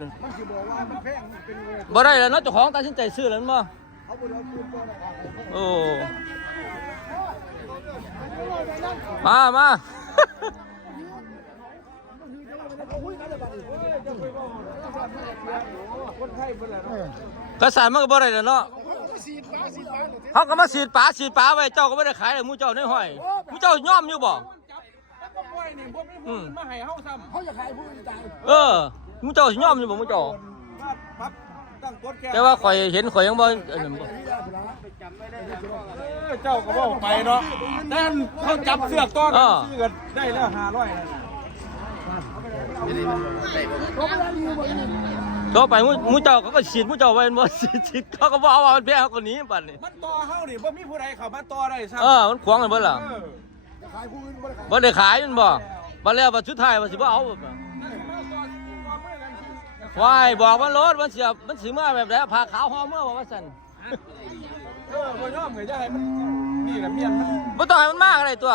มันสิบอกว่ามันแพงมันเป็นเงิน บ่ได้แล้วเนาะเจ้าของตัดสินใจซื้อแล้วมั้ง เขาบ่ได้เอาปืนตัวนะครับ โอ้มาก็สารมันก็บ่ได้แล้วเนาะเขาก็มาสีดปลาไว้เจ้าก็ไม่ได้ขายเลยมูเจ้าในห้อยมูเจ้าย่อมอยู่บ่เขาจะขายผู้อื่นตาย มูเจ้าย่อมอยู่บ่มูเจ้าแต่ว่าข่อยเห็นข่อยยังบ่เจ้าก็บอกไปเนาะนั่นเขาจับเสือกก้อนซื้อกันได้แล้ว500ก็ไปมูเจ้าเขาก็ฉีดมูเจ้าไว้บ่ฉีดเขาก็บ่เอามันแพ้เขาก็หนีบัดนี้ มันต่อเฮานี่บ่มีผู้ใดเข้ามาต่อได้ซ้ำมันขวางกันเบิดล่ะขายผู้อื่นบ่ได้ขายมันบ่บัดแล้วบัดสุดท้ายว่าสิบ่เอาวายบอกมันรถมันเสียมันสิมาแบบไหนผ้าขาวห่อเมื่อว่าซั่นบ่ยอมไงจะให้มันนี่แหละเมียนมันบ่ต้องให้มันมากอะไรตัว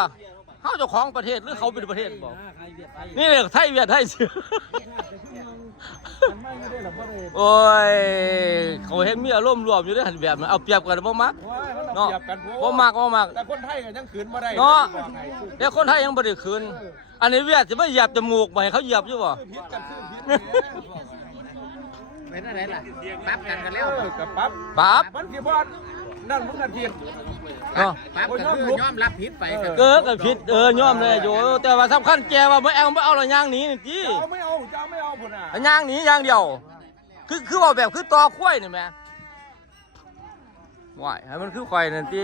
เฮาเจ้าของประเทศหรือเขาเป็นประเทศบ่นี่เลยไทยเวียดไทยเสือโอ้ยเขาเห็นมีอารมณ์รวมอยู่ในหันแบบนั้นเอาเปรียบกันบ่มักเนาะบ่มักแต่คนไทยก็ยังขืนบ่ได้เนาะแต่คนไทยยังบ่ได้คืนอันนี้เวียดสิมาเหยียบจมูกบ่ให้เขาเหยียบอยู่บ่ผิดกันซื้อผิดเป็นอะไรล่ะปั๊บกันกันแล้วกับปั๊บมันสิบ่นั่นมึงน่ะผิดเนาะปั๊บก็คือยอมรับผิดไปก็ผิดยอมเลยอยู่แต่ว่าสำคัญแกว่าบ่เอาละย่างหนีนี่ติ เจ้าไม่เอาพุ่นน่ะย่างหนีอย่างเดียวคือว่าแบบคือตอควายนี่แหมว้ายให้มันคือควายนั่นติ